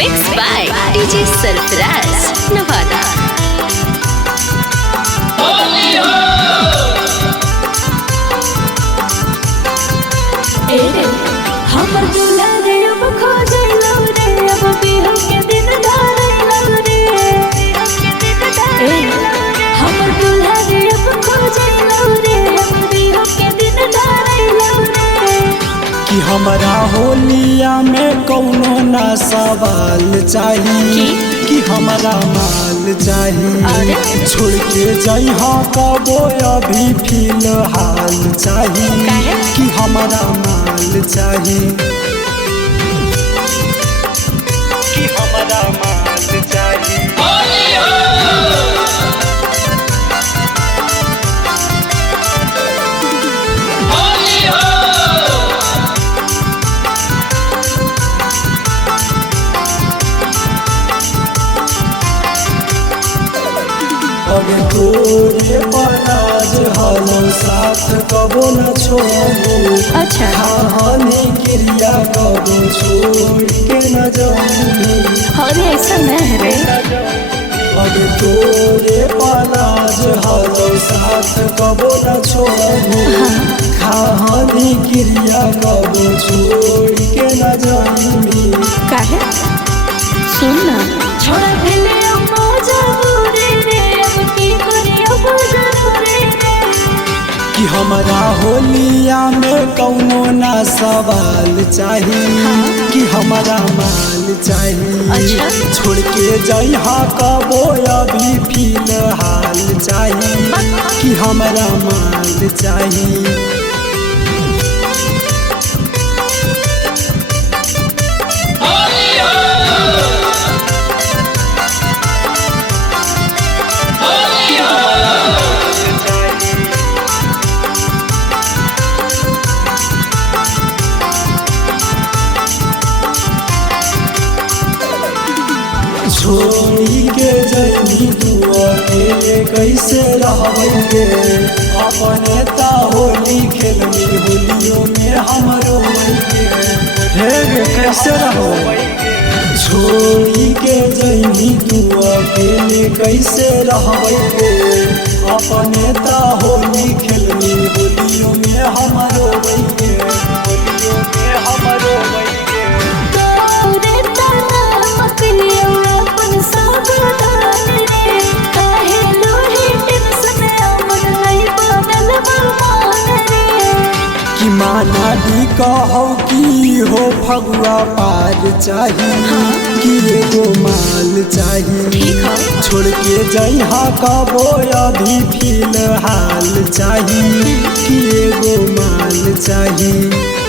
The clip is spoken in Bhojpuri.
Mixed by DJ Sarfaraz, Nevada. हमर दूल्हा रे अब खो जाइलो रे, अब बिहू के दिन धारैलो रे। हमर दूल्हा रे अब खो जाइलो रे, अब बिहू के दिन धारैलो रे। कि हमरा होलिया में कौनो ना सवाल चाहिए, कि हमरा माल चाहिए। छोड़ के जइहा कबो अभी फिलहाल चाहिए, कि हमरा माल चाहिए, कि हमरा माल चाहिए। अब तोरे पराज हलो साथ कबो न छोड़ो। अच्छा कहानी क्रिया कबो छोड़ के न जाऊँ। अरे ऐसा नहीं रे। अब तोरे पराज हलो साथ कबो न छोड़ो। कहानी क्रिया कबो छोड़ के न जाऊँ। काहे सुन ना, छोड़ा भेले मौजा रे रे, अब की करी अब जरूरी रे। कि हमरा होलिया में कौनो ना सवाल चाहिए, कि हमरा माल चाहिए। छोड़ के जइहा कबो अभी फिलहाल चाहिए, कि हमरा माल चाहिए। छोड़ी के जइनी तू अकेले कैसे रहबे। अपने ता होली खेलनी, होलियों में हमरो हे कैसे रहो। छोड़ी के जइनी तू अकेले कैसे रहबे। अपने ता होली खेलनी, होलियों में हमरो होलियों में हमरो कि माना दी कहो कि हो फगुआ पार चाहिए, कि एगो माल चाहिए। छोड़ के जइहा कबो अभी फिलहाल चाहिए, कि एगो माल चाहिए।